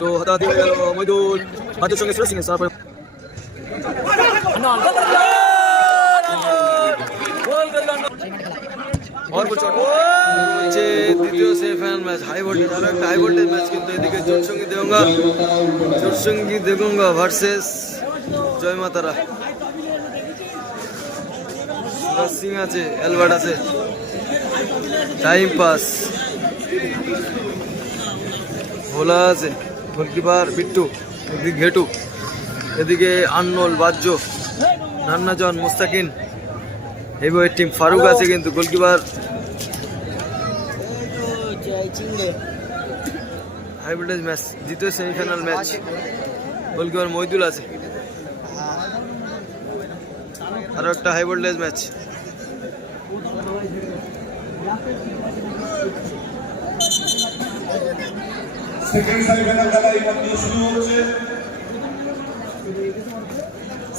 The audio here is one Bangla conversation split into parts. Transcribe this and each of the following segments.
তো হাতাহাতি হয়ে গেল মইদুল হাতের সঙ্গে সুরেশ সিং এর তারপরে দ্বিতীয় সেমিফাইনাল ম্যাচ হাই ভোল্টেজ আরো একটা হাই ভোল্টেজ ম্যাচ কিন্তু এদিকে জোরসঙ্গী দেগঙ্গা ভার্সেস জয় মাতারা সুরাজ সিং আছে অ্যালবার্ট আছে টাইম পাস ভোলা আছে গোলকিপার বিট্টু এদিকে ঘেটু এদিকে আন্নল বাজ্য নান্নাজন মুস্তাকিন হেভিওয়েট টিম ফারুক আছে কিন্তু গোলকিপার হাই ভোল্টেজ ম্যাচ দ্বিতীয় সেমিফাইনাল ম্যাচ গোলকিপার মইদুল আছে আরো একটা high voltage match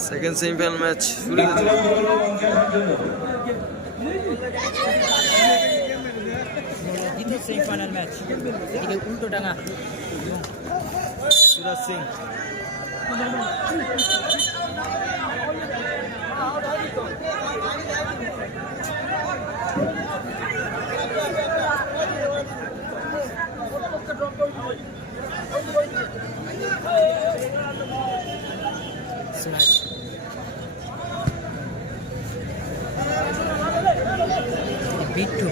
second semifinal match শুরু হয়েছে দ্বিতীয় সেমিফাইনাল ম্যাচ এদিকে উল্টোডাঙ্গা সুরাজ সিং বিট্টু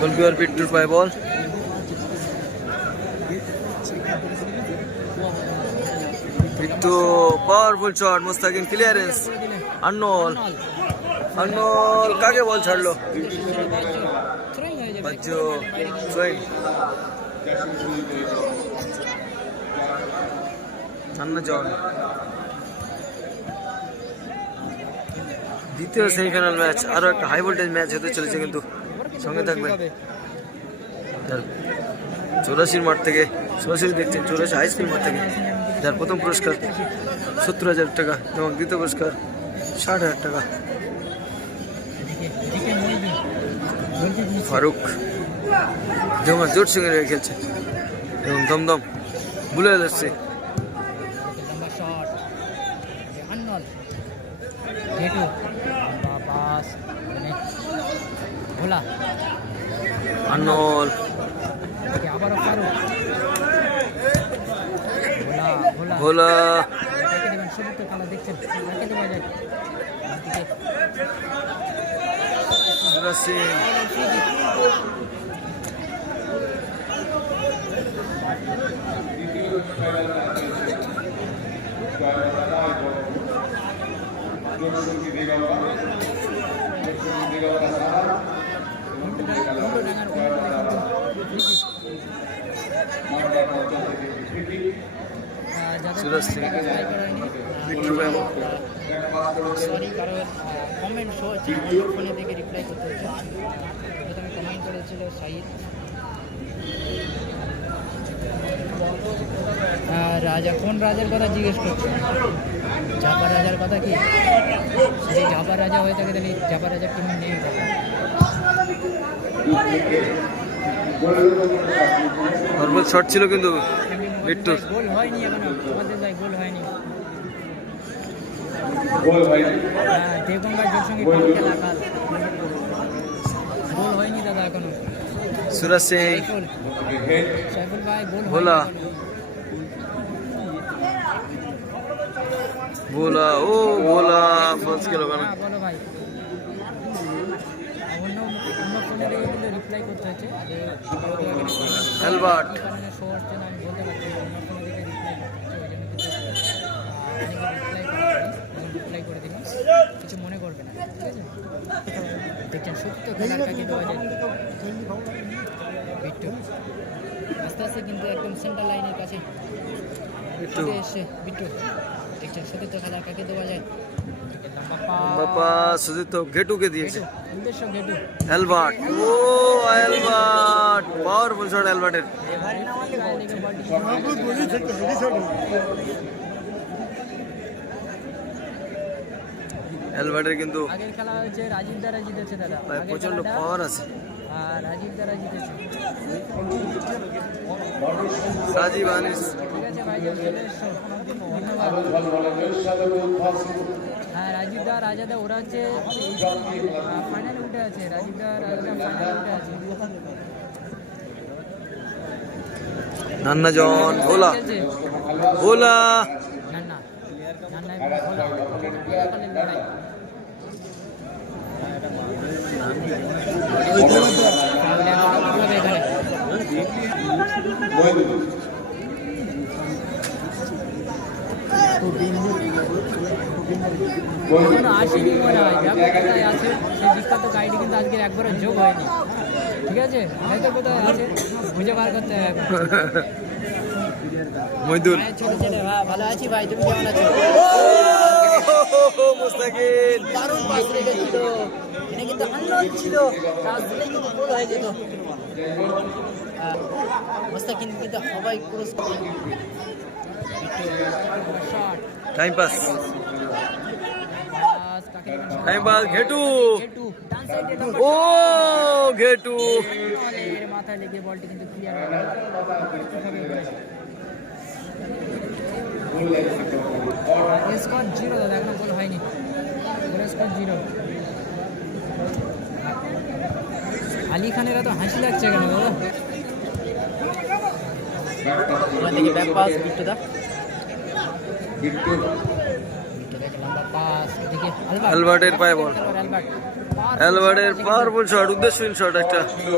গোলকিপার বিট্টুর পায় বল Bittu powerful shot Mustakin clearance আন্নল কাকে বল ছাড়লো বাজ্য নান্নাজন দ্বিতীয় সেমিফাইনাল ম্যাচ আরো একটা হাই ভোল্টেজ ম্যাচ হতে চলেছে কিন্তু সঙ্গে থাকবেন 84 মাঠ থেকে সরাসরি দেখছেন 84 হাই স্কুল মাঠ থেকে যার প্রথম পুরস্কার 70,000 টাকা এবং দ্বিতীয় পুরস্কার 60,000 টাকা ফারুক যেমন জোর সঙ্গে খেলছে এবং দমদম বুলে যাচ্ছে আন্নল ভোলা সুরাজ সিং সুরাজ সিং সরি কারণ কমেন্ট শো হচ্ছে ফোনে দেখে রিপ্লাই করতে হচ্ছে প্রথমে কমেন্ট করেছিল সাইদ রাজা কোন রাজার কথা জিজ্ঞেস করছে জাপা রাজার কথা কি যদি জাপা রাজা হয়ে থাকে তাহলে জাপা রাজার টিম নেই নরমাল শট ছিল কিন্তু বিট্টুর গোল হয়নি এখনো আমাদের ভাই গোল হয়নি দেবঙ্গা জোর সঙ্গে খেলা কাল গোল হয়নি দাদা এখনো সুরাজ সিং সাইফুল ভাই গোল ভোলা ভোলা ফলস গেল কেন বলো ভাই অন্য ফোনে দেখে রিপ্লাই করতে হচ্ছে অ্যালবার্ট শো হচ্ছে না আমি বলতে পারছি অন্য ফোনে দেখে রিপ্লাই করে দিলাম কিছু মনে করবে না ঠিক আছে দেখছেন সত্য খেলার কাকে দেওয়া যায় বিট্টু আস্তে আস্তে কিন্তু একদম সেন্টার লাইনের কাছে এসে বিট্টু দেখছেন সত্য খেলার কাকে দেওয়া যায় বাবা সুজিত ঘেটুকে দিয়েছে উদ্দেশ্য ঘেটু অ্যালবার্ট অ্যালবার্ট পাওয়ারফুল শট অ্যালবার্টের অ্যালবার্টের কিন্তু আগের খেলা হয়েছে রাজীব দ্বারা জিতেছে দাদা, ভাই আগের প্রচন্ড খেলাটা, পাওয়ার আছে। রাজীব দ্বারা জিতেছে। রাজীব আনিস ঠিক আছে ভাই, চলে এসছো, ধন্যবাদ। হ্যাঁ রাজীব দা রাজা দা ওরা হচ্ছে ফাইনালে উঠে আছে, রাজীব দা রাজা দা ফাইনালে উঠে আছে। নান্নাজন ভোলা ভোলা নান্না নান্না এবং ভোলা, একালের লড়াই। এখনো আসেনি মনে হয়, দেখো কোথায় আছে সেই বিখ্যাত গাইড, কিন্তু আজকে একবারও যোগ হয়নি। ঠিক আছে, হয়তো কোথায় আছে, খুঁজে বার করতে হবে এখন। মইদুল হ্যাঁ, ছোট ছেলে, হ্যাঁ ভালো আছি ভাই, তুমি কেমন আছো? মুস্তাকিন দারুণ পাস রেখেছিল, এটা কিন্তু আনলক ছিল, পাস দিলে কিন্তু গোল হয়ে যেত। মুস্তাকিন কিন্তু সবাই cross shot, time pass time pass Ghetu Ghetu ডান সাইডে ও ঘেটু এর মাথায় লেগে বলটি কিন্তু ক্লিয়ার হয়ে গেল। স্কোর 0 দাদা, এখনো গোল হয়নি, স্কোর 0। আলী খানেরা তো হাসি লাগছে কেন দাদা? দেখি ব্যাক পাস বিট্টু দা, লম্বা পাস, এদিকে অ্যালবার্টের পায়ে বল, অ্যালবার্ট অ্যালবার্টের পাওয়ারফুল শট, উদ্দেশ্যহীন শট একটা। ছিল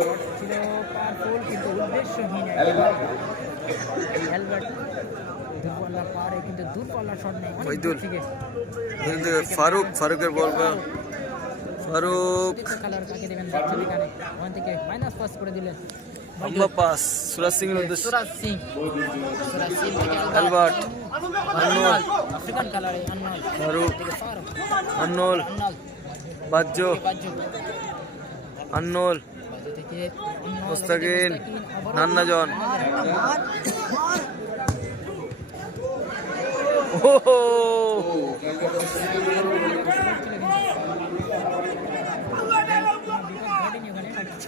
পাওয়ারফুল কিন্তু উদ্দেশ্যহীন। অ্যালবার্ট দূরপাল্লা পারে কিন্তু দূরপাল্লা শট নেই অনেক দূর থেকে। কিন্তু ফারুকের বল বা ফারুক কালার কাকে দেবেন দেখছেন এখানে, ওখান থেকে মাইনাস পাস করে দিলেন। লম্বা পাস সুরাজ সিং এর উদ্দেশ্যে, সুরাজ সিং থেকে অ্যালবার্ট আননোল, আফ্রিকান কালারে আননোল, ফারুক থেকে ফারুক, আন্নোল আননোল বাজ্জো বাজ্জু, আন্নোল বাজ্জু থেকে আননোল, মুস্তাকিন আবারও নান্নাজন ওহো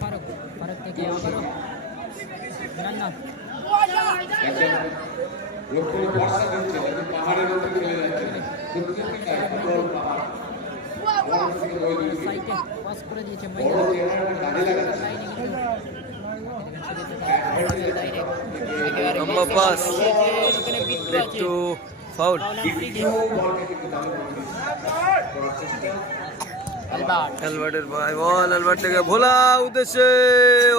ফারুক, ফারুক থেকে আবারও নান্না, সাইডে পাস করে দিয়েছে মাইনা, লাইনে কিন্তু লম্বা পাস এখানে বিট্টু আছে, একটু ফাউল। অ্যালবার্ট অ্যালবার্টের ভাই বল, অ্যালবার্ট থেকে ভোলা উদ্দেশ্যে,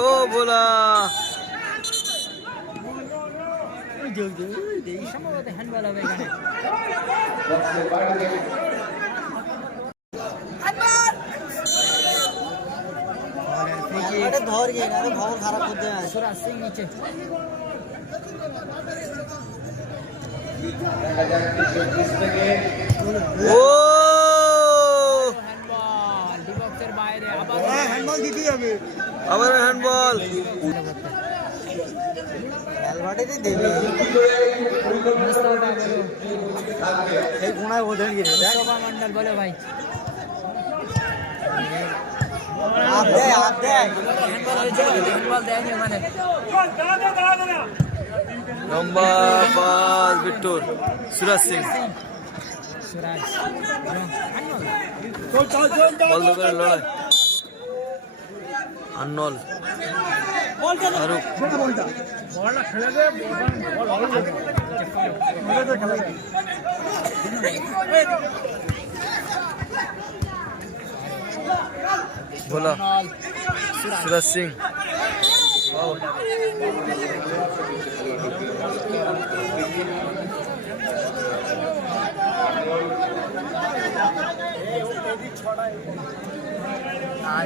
ও ভোলা সম্ভবত হ্যান্ডবল হবে এখানে। সুরাজ সিং নিচে, ও হ্যান্ডবল ডিবক্সের বাইরে, আবার হ্যান্ডবল দিতে হবে। আবার হ্যান্ডবল মুস্তাফা বলো, এই কোনায় ও দাঁড়িয়ে দেখ, মুস্তাফা মন্ডল বলো ভাই, হাত দে হাত দে। হ্যান্ডবল হয়েছে, হ্যান্ডবল দেয়নি ওখানে। লম্বা পাস বিট্টুর, সুরাজ সিং সুরাজ হ্যান্ডবল, বল দখলের লড়াই, আন্নল ফারুক ভোলা সুরাজ সিং ফাউল।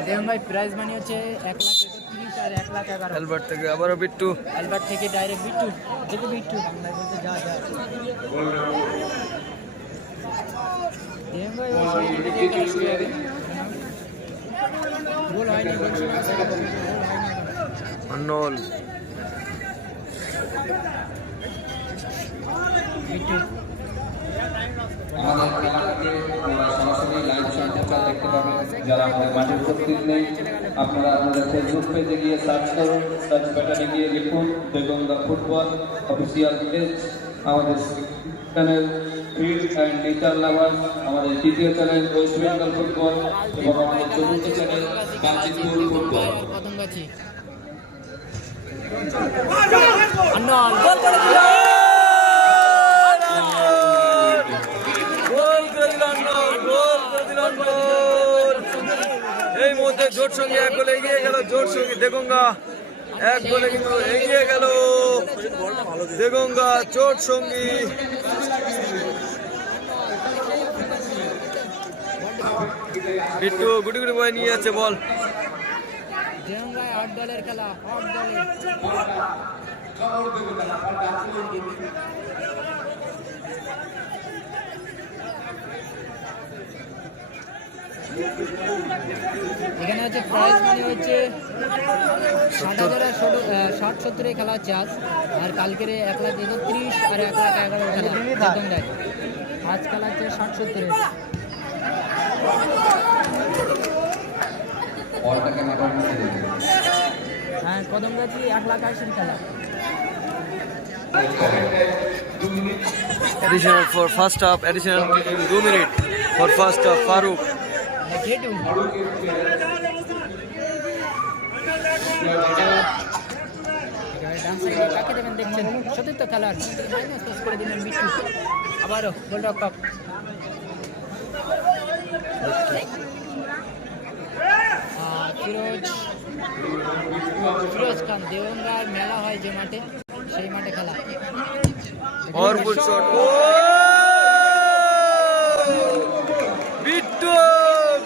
দেখুন ভাই, প্রাইজ মানি হচ্ছে 1,31,000 আর 1,11,000। অ্যালবার্ট থেকে আবারও বিট্টু, অ্যালবার্ট থেকে ডাইরেক্ট বিট্টু, দেখো বিট্টু বাংলায় বলতে যা যা। দেখুন ভাই, ওই সাইড থেকে খেলা শুরু হবে। গোল হয়নি, গোল হয়নি এখন। আন্নল বিট্টু আমাদের খেলাটাকে আপনারা সরাসরি লাইভ সম্প্রচার দেখতে পাবেন। যারা আমাদের মাঠে উপস্থিত নেই, আপনারা আমাদের ফেসবুক পেজে গিয়ে সার্চ করুন, সার্চ বাটনে গিয়ে লিখুন দেগঙ্গা ফুটবল অফিসিয়াল পেজ। আমাদের চ্যানেল ফিল্ড অ্যান্ড নেচার লাভার, আমাদের তৃতীয় চ্যানেল ওয়েস্ট বেঙ্গল ফুটবল এবং আমাদের চতুর্থ চ্যানেল কাঞ্চিপুর ফুটবল। কদমগাছি আন্নল গোল করে দিল। এই মুহূর্তে জোট সঙ্গে এক গোলে এগিয়ে গেল জোট সঙ্গে দেগঙ্গা, এক গোলে কিন্তু এগিয়ে গেল দেগঙ্গা জোট সঙ্গী। বিট্টু গুটি গুটি বয়ে নিয়ে যাচ্ছে বল। দেগঙ্গায় ৮ দলের খেলা, ৮ দলের। এখানে হচ্ছে প্রাইজ মানি হচ্ছে 60,000 খেলা হচ্ছে আজ, আর কালকের 1,31,000 আর 1,11,000 খেলা দেগঙ্গায়। আজ খেলা হচ্ছে 60-70। হ্যাঁ, কদমগাছি 1,80,000 খেলা। Additional for first half, additional 2 minutes for first half. Farooq. কাকে দেবেন দেখছেন, সতীর্থ খেলার মাইনাস করে দিলেন বিট্টু। আবারও গোলরক্ষক ফিরোজ খান। দেগঙ্গার মেলা হয় যে মাঠে, সেই মাঠে খেলা। Powerful shot. Oh! Bittu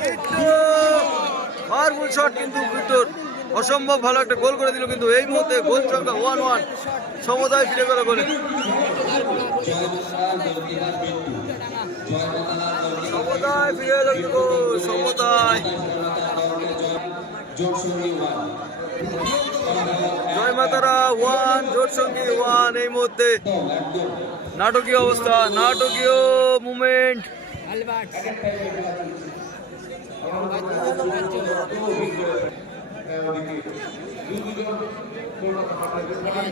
Bittu powerful shot কিন্তু বিট্টুর অসম্ভব ভালো একটা গোল করে দিল, কিন্তু এই মুহূর্তে গোল সংখ্যা 1-1 সমতায় ফিরে গেল গোলে। সমতায় ফিরে গেল কিন্তু সমতায়। জয় মাতারা 1, জোট সঙ্গী 1। এই মুহূর্তে নাটকীয় অবস্থা, নাটকীয় মুভমেন্ট। আলবার্ট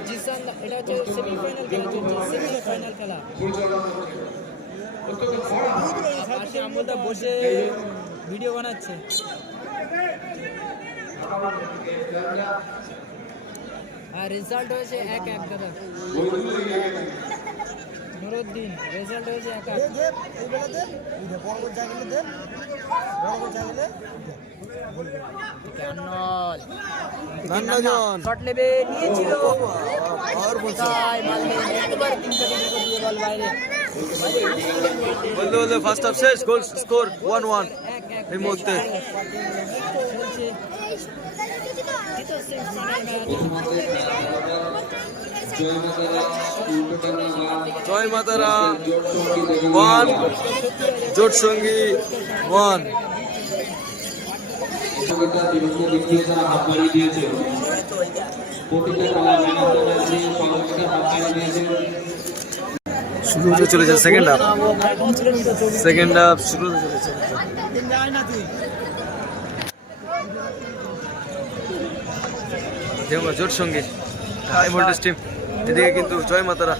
জিসান, এটা হচ্ছে সেমিফাইনাল খেলা চলছে, সেমিফাইনাল খেলা। পাশে আমরা বসে ভিডিও বানাচ্ছে। আর রেজাল্ট হয়েছে 1-1 দাদা। নুরুদ্দিন রেজাল্ট হয়েছে 1-1। শট নেবে নিয়েছিল, একবার 3টা দিয়ে বল বাইরে। বলতে বলতে ফার্স্ট হাফ শেষ, গোল স্কোর 1-1 এই মুহূর্তে। জয় মাতারা 1, জোট সঙ্গী 1। শুরু হতে চলেছে সেকেন্ড হাফ, সেকেন্ড হাফ শুরু হতে চলেছে। দেগঙ্গা জোট সঙ্গী হাই ভোল্টেজ টিম, এদিকে কিন্তু জয় মাতারা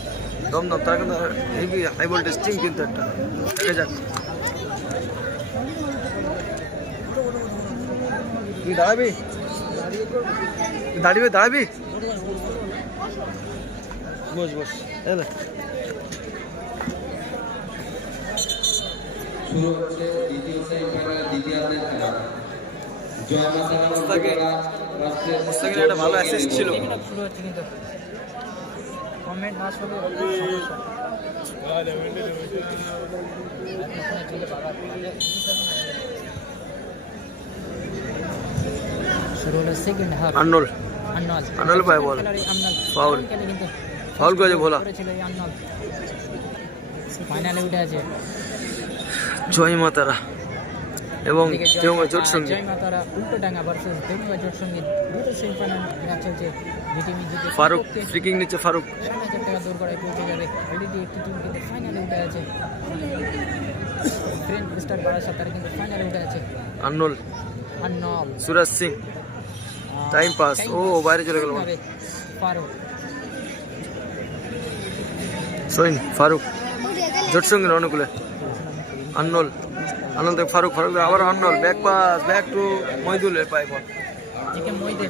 দমদম, তারা কিন্তু হেভি হাই ভোল্টেজ টিম কিন্তু একটা। দেখা যাক তুই দাঁড়াবি, দাঁড়াবি বস বস। শুরু হচ্ছে দ্বিতীয় সেমিফাইনালের দ্বিতীয়ার্ধের খেলা। জয় মাতারা মুস্তাকিন একটা ভালো অ্যাসিস্ট ছিল। শুরু হচ্ছে কিন্তু কমেন্ট না শুরু শুরু হলো সেকেন্ড হাফ। আন্নল পায় বল, ফাউল কিন্তু ফাউল করেছে ভোলা। ফাইনালে উঠে আছে জয় মাতারা এবং এদিকে দেওঙ্গা জোট সঙ্গী। জয় মাতারা উল্টোডাঙ্গা ভার্সেস দেওঙ্গা জোট সঙ্গীত দুটো সেমিফাইনাল ম্যাচ চলছে। বিটিভি জিতে ফারুক ফ্রি কিক নিচ্ছে ফারুক। 60,000 টাকা দৌড় করায় পৌঁছে যাবে। অলরেডি একটি টিম কিন্তু ফাইনালে উঠে আছে। ফ্রেন্ড স্টার বারাসাত তারা কিন্তু ফাইনালে উঠে আছে। আননোল আর নল সুরাজ সিং টাইম পাস। ও বাইরে চলে গেল ফারুক সোহিন ফারুক জোট সঙ্গীর অনুকূলে আননোল আনন্দ ফারুক ফারুক আবার আননোল ব্যাক পাস ব্যাক টু মইদুলের পায় বল। জিকে মইদে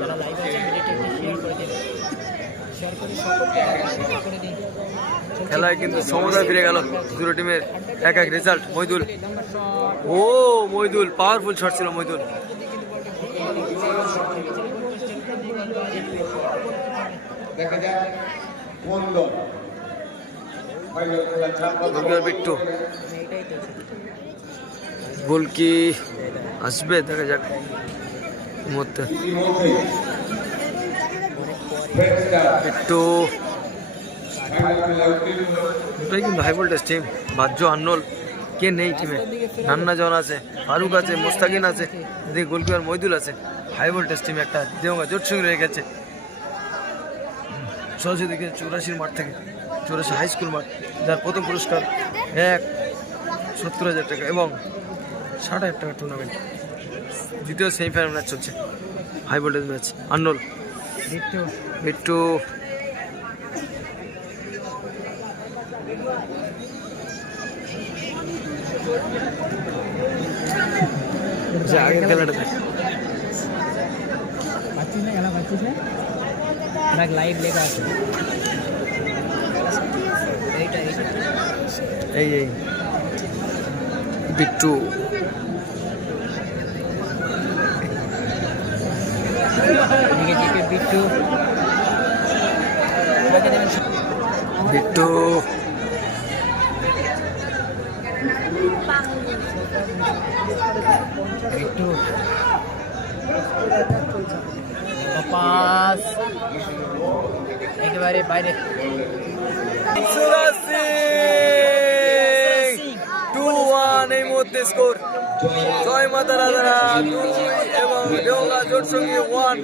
যারা লাইভ আছে ভিডিওটি শেয়ার করে দিন, শেয়ার করে সকলকে শেয়ার করে দিন। খেলায় কিন্তু সমতায় ফিরে গেল দুটো টিমের এক এক রেজাল্ট। মইদুল ও মইদুল পাওয়ারফুল শট ছিল মইদুল। দেখা যাক কোন দল বিট্টু গোল কি আসবে দেখা যাক। মুহূর্তে বিট্টু দুটোই কিন্তু হাই ভোল্টেজ টিম। বাহ্য আন্নল কে নেই টিমে? নান্না জন আছে, ফারুক আছে, মোস্তাকিন আছে, এদিকে গোলকিপার মইদুল আছে। হাই ভোল্টেজ টিম একটা দেওঙ্গা জোট সঙ্গে রয়ে গেছে। সহজে দিকে 84 মাঠ থেকে 84 হাই স্কুল মাঠ, যার প্রথম পুরস্কার 70,000 টাকা এবং 60,000 টাকা টুর্নামেন্ট। দ্বিতীয় সেমিফাইনাল ম্যাচ চলছে, হাই ভোল্টেজ ম্যাচ। আন্নল বিট্টু আগের খেলাটা পাচ্ছিস না, খেলা পাচ্ছিস না, দেখ লাইভ লেখা আছে। এই বিট্টু এদিকে জিপে বিট্টু বিট্টু বিট্টু পাস একেবারে বাইরে। সুরাজ সিং 2-1 এই মুহূর্তে স্কোর। জয় মাতা রাজারা 2 এবং দেওঙ্গা জোট সঙ্গী 1।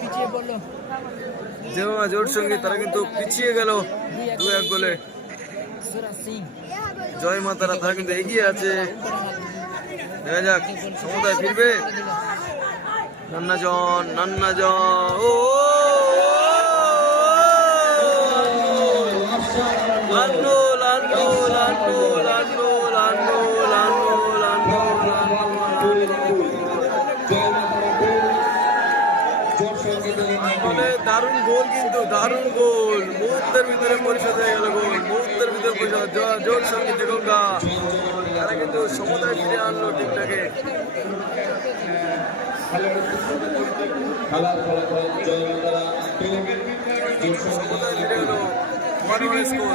পিছিয়ে পড়লো দেওঙ্গা জোট সঙ্গী তারা কিন্তু পিছিয়ে গেল 2-1 গোলে। সুরাজ সিং জয় মাতারা তারা কিন্তু এগিয়ে আছে। দেখা যাক সমতায় ফিরবে নান্না জন ও আন্নল আন্নল আন্নল আন্নল আন্নল আন্নল আন্নল দারুণ গোল, কিন্তু দারুণ গোল, মুহূর্তের ভিতরে পরিশোধ হয়ে গেল গোল, মুহূর্তের ভিতরে পরিশোধ। জোট সঙ্গীত দেওঙ্গা তারা কিন্তু সমতায় ফিরে আনলো টিমটাকে। সমতায় ফিরে এলো 1-1 স্কোর।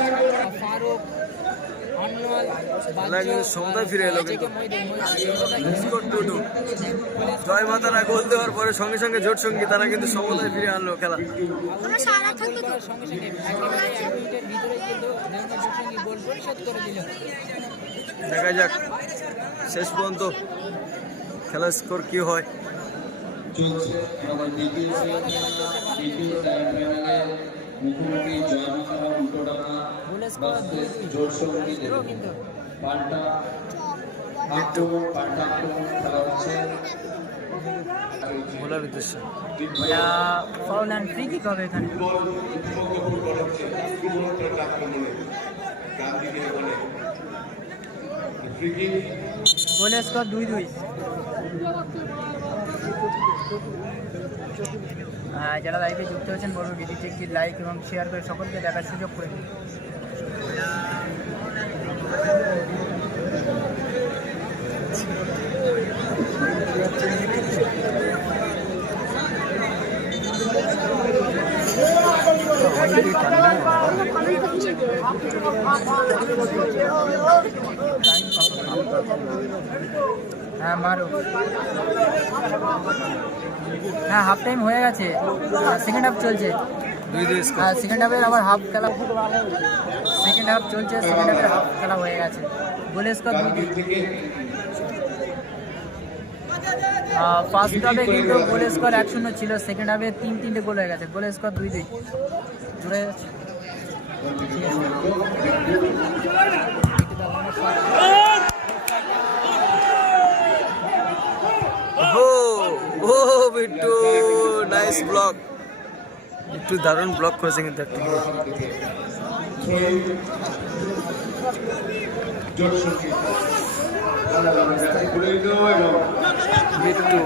ফারুক আনোয়ার খেলা কিন্তু সমতায় ফিরে এলো কিন্তু স্কোর 2-2। জয় মাতারা গোল দেওয়ার পরে সঙ্গে সঙ্গে জোট সঙ্গী তারা কিন্তু সমতায় ফিরে আনলো খেলা। সঙ্গে সঙ্গে একেবারে 1 মিনিটের ভিতরে কিন্তু দেওঙ্গা জোট সঙ্গী গোল পরিশোধ করে দিল। দেখা যাক শেষ পর্যন্ত খেলার স্কোর কি হয়। চলছে আমাদের দ্বিতীয় সেমিফাইনালে মুখোমুখি জয়মাতারা উল্টোডাঙ্গা ভার্সেস জোট সঙ্গী কিন্তু পাল্টা আক্রমণ খেলা হচ্ছে। বলার উদ্দেশ্য ফাউল অ্যান্ড ফ্রি কিক হবে এখানে। গোলের স্কোর 2-2। যারা লাইভে যুক্ত হয়েছেন বলবো ভিডিওটি একটি লাইক এবং শেয়ার করে সকলকে দেখার সুযোগ করে দিন। টাইম হ্যাঁ মারো। হ্যাঁ হাফ টাইম হয়ে গেছে, সেকেন্ড হাফ চলছে। 2-2 স্কোর। হ্যাঁ সেকেন্ড হাফের আবার হাফ খেলা, সেকেন্ড হাফ চলছে, সেকেন্ড হাফের হাফ খেলা হয়ে গেছে। গোলের স্কোর 2-2। ফার্স্ট হাফে কিন্তু গোলের স্কোর 1-0 ছিল, সেকেন্ড হাফে 3-3 গোল হয়ে গেছে। গোলের স্কোর 2-2 জুড়ে যাচ্ছে। ঠিক আছে, ও বিট্টু নাইস ব্লক, একটু দারুণ ব্লক করেছে কিন্তু একটা বিট্টু।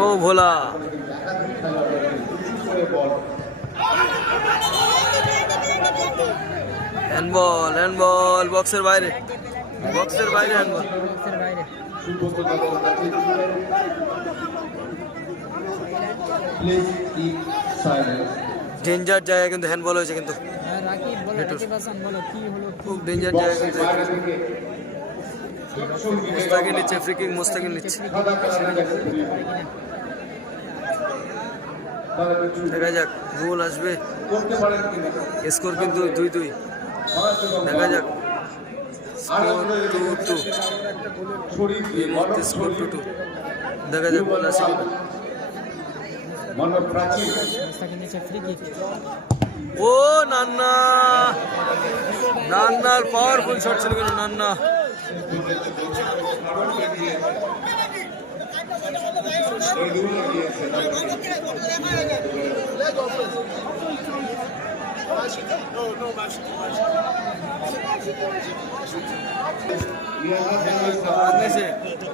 ও ভোলা হ্যান্ডবল, হ্যান্ডবল বক্সের বাইরে, বক্সের বাইরে হ্যান্ডবল। বক্সের বাইরে। ডেঞ্জার জায়গায় কিন্তু হ্যান্ডবল হয়েছে কিন্তু, হ্যাঁ রাকিব বলো, রাকিব হাসান বলো কি হলো। খুব ডেঞ্জার জায়গায় কিন্তু। মুস্তাকিন নিচ্ছে ফ্রি কিক, মুস্তাকিন নিচ্ছে। দেখা যাক গোল আসবে, স্কোর কিন্তু 2-2। দেখা যাক স্কোর 2-2, এই মুহূর্তে স্কোর 2-2। দেখা যাক গোল আসে কিনা। মুস্তাকিন নিচে ফ্রি কিক। ও নান্না, নান্নার পাওয়ারফুল শট ছিল কিন্তু নান্না।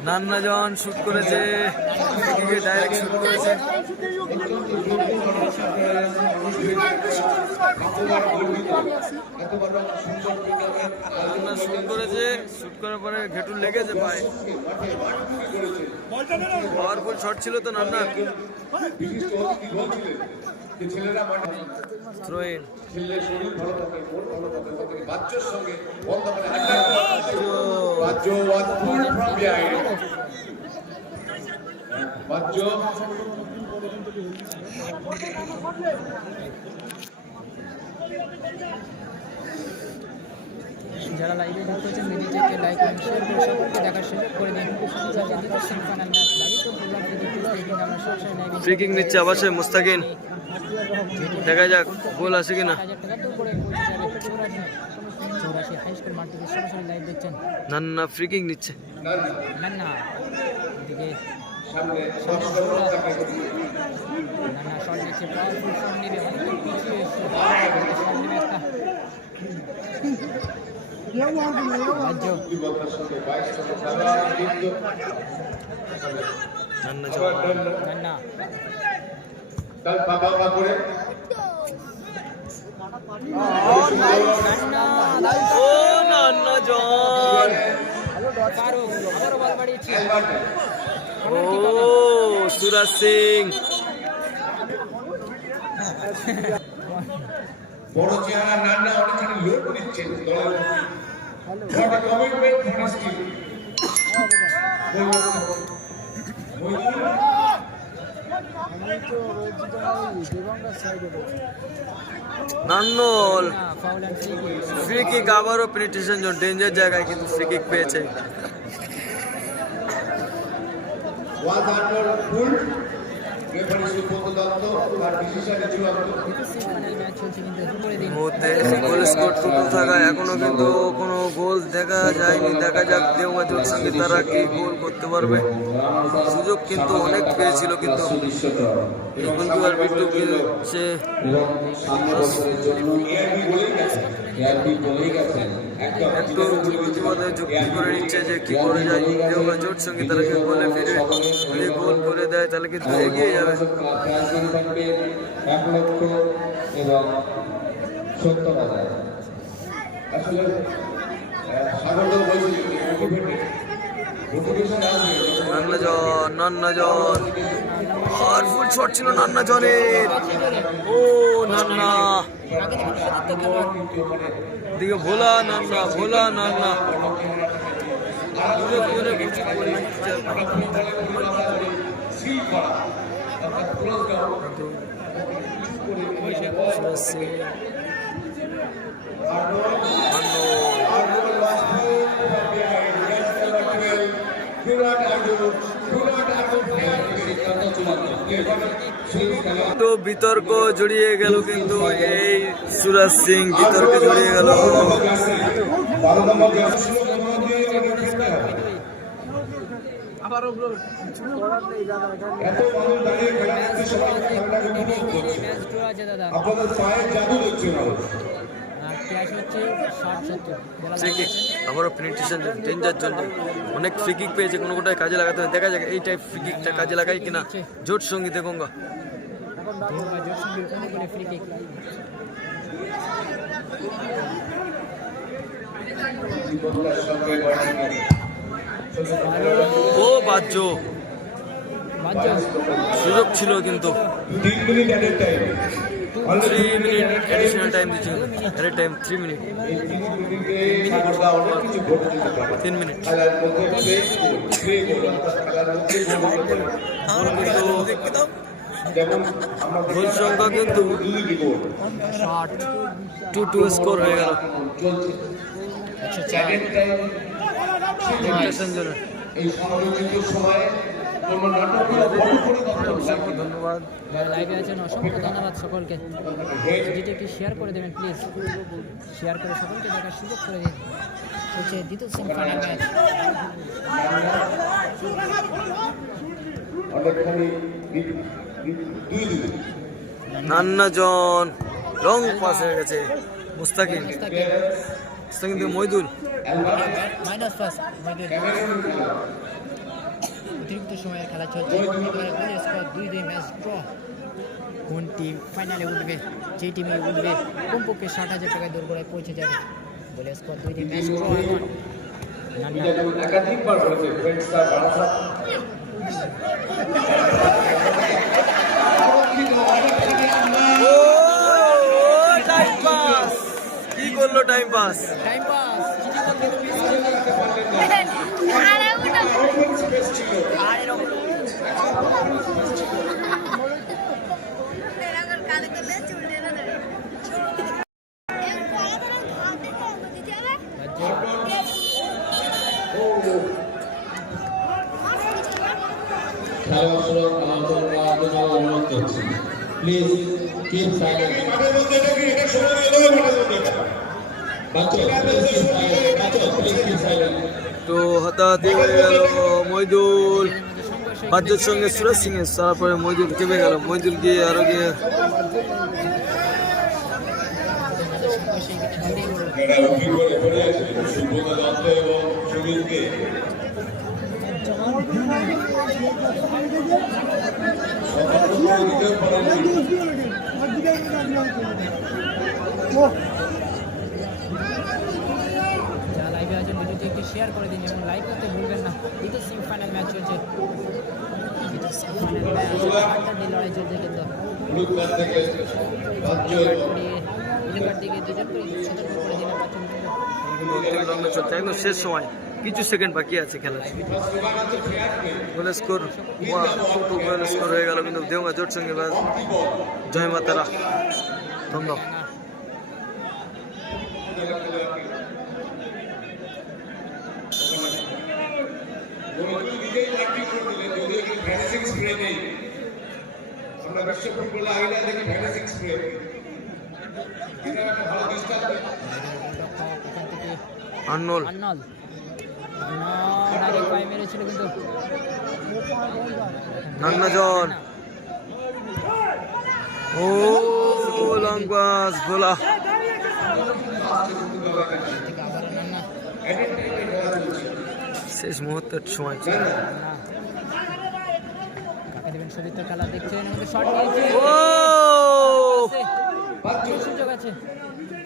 নান্না জন শুট করেছে, ডাইরেক্ট শুট করেছে। নান্না শুট করেছে, শুট করার পরে ঘেটুর লেগেছে পায়ে। পাওয়ারফুল শট ছিল তো নান্না। Throw in. যারা লাইভে যুক্ত হয়েছেন ভিডিওটিকে লাইক এবং শেয়ার করে সকলকে দেখার সুযোগ করে দিন। দ্বিতীয় সেমিফাইনাল ম্যাচ লাগে তো আমরা সবসময় লাইভে ফ্রি কিক নিচ্ছে আবার সে মুস্তাকিন। দেখা যাক গোল আসে কিনা। 1000 টাকা তো করে চৌরাশি হাই স্কুল মাঠ থেকে সরাসরি লাইভ দেখছেন। নান্না ফ্রি কিক নিচ্ছে। না না এদিকে নানা শট নিচ্ছে, পাওয়ারফুল শট নিবে, অনেক পিছিয়ে এসছে শট নিবে একটা। নান্না জবাব। নান্না ও নান্না জন, ফারুক আবারও বল বাড়িয়েছে। ও সুরাজ সিং। বড় চেহারা নান্না অনেকখানি লোক দিচ্ছেন দলের কমিটমেন্ট ফর হিজ টিম। নান্নল foul and free kick. Free kick, আবারও পেনিট্রেশন জোন, ডেঞ্জার জায়গায় কিন্তু ফ্রি কিক পেয়েছে। Was under full referee Subrata Dutta আর ডিসিশনে চূড়ান্ত। সেমিফাইনাল ম্যাচ চলছে কিন্তু উপরে দিন মুহূর্তে গোল স্কোর 2-2 থাকায় এখনো কিন্তু কোনো গোল দেখা যায়নি। দেখা যাক দেওয়া জোর সঙ্গে তারা কি গোল করতে পারবে। সুযোগ কিন্তু অনেক পেয়েছিল কিন্তু গোলকিপার বিট্টু সে একটু ইতিমধ্যে যুক্তি করে নিচ্ছে যে কি করে যায়। দেওয়া জোর সঙ্গে তারা কি গোলে ফিরে যদি গোল করে দেয় তাহলে কিন্তু এগিয়ে যাবে। 1 লক্ষ এবং 70,000। আসলে সাগর দল বলছিল মোটিভেশন আসবে। নান্না জন, নান্না জন, পাওয়ারফুল শট ছিল নান্না জনের। ও নান্না, দিকে ভোলা নান্না, ভোলা নান্না। সিল করা অর্থাৎ ক্লোজ ডাউন সুরজ সিং তো বিতর্ক জড়িয়ে গেল কিন্তু এই সুরজ সিং বিতর্কে জড়িয়ে গেল। আপনাদের পায়ের জাদু দেখছে মানুষ আবারও পেনিট্রেশন ডেঞ্জার জন্য অনেক ফ্রি কিক পেয়েছে, কোনো কোটায় কাজে লাগাতে হবে। দেখা যাক এই টাইপ ফ্রি কিকটা কাজে লাগাই কিনা জোট সঙ্গীতে গঙ্গা। ও বাজ্য সুযোগ ছিল কিন্তু 3 minute added time 3 minute additional time দিচ্ছে, অ্যাডেড টাইম 3 মিনিট। 3 মিনিট গোল সংখ্যা কিন্তু 2-2 স্কোর হয়ে গেল। এই সংরক্ষিত সময়ে কোনো নাটকীয় পরিবর্তন ধন্যবাদ। যারা লাইভে আছেন অসংখ্য ধন্যবাদ সকলকে। ভিডিওটি একটু শেয়ার করে দেবেন প্লিজ, শেয়ার করে সকলকে দেখার সুযোগ করে দিন। হচ্ছে দ্বিতীয় সেমিফাইনাল ম্যাচ। অনেকখানি নান্নাজন লং পাস হয়ে গেছে মুস্তাকিন থেকে মইদুল। মাইনাস পাস অতিরিক্ত সময়ের খেলা চলছে। Score 2-2 match draw. কোন টিম ফাইনালে উঠবে, যে টিমে উঠবে কমপক্ষে 60,000 টাকায় দোরগোড়ায় পৌঁছে যাবে। বলে স্কোর 2-2 ম্যাচ ড্র। একাধিকবার বলেছে ফ্রেন্ডসরা বারাসাত কি করলো টাইম পাস। টাইম পাস অনুরোধ করছি, প্লিজ কিপ সাইলেন্ট। তো হতাহতি হয়ে গেল মইদুল বাজ্যের সঙ্গে সুরজ সিং এর। তারপরে মইদুল কেঁপে গেল, মইদুল গিয়ে আরো গিয়ে যারা লাইভে আছেন ভিডিওটি একটু শেয়ার করে দিন এবং লাইক করতে ভুলবেন না। দ্বিতীয় সেমিফাইনাল ম্যাচ চলছে, লড়াই চলছে কিন্তু দিকে দুজন করে সতর্ক করে দিলে একদম শেষ সময়, কিছু সেকেন্ড বাকি আছে খেলা। গোল স্কোর 2 গোল স্কোর হয়ে গেল কিন্তু দেওয়া জোট সঙ্গে জয় মাতারা ধন্যবাদ। আমরা বিশ্ব ফুটবলে আইলে দেখি ভ্যানিসিং স্প্রে এটা একটা ভালো দৃষ্টান্ত। আর্নল ডাইরেক্ট পায়ে মেরেছিল কিন্তু নান্নাজন ও লং পাস গোলা। শেষ মুহূর্তের সময় ছিল। কাকে দেবেন সতীর্থ খেলা দেখছেন, শট নিয়েছে, সুযোগ আছে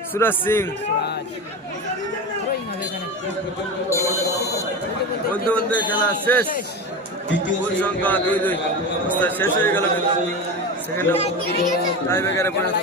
সুরজ সিং। বলতে বলতে খেলা শেষ, গোল সংখ্যা 2-2 শেষ হয়ে গেল কিন্তু সেকেন্ড হাফ টাই ব্রেকারে পরিণত।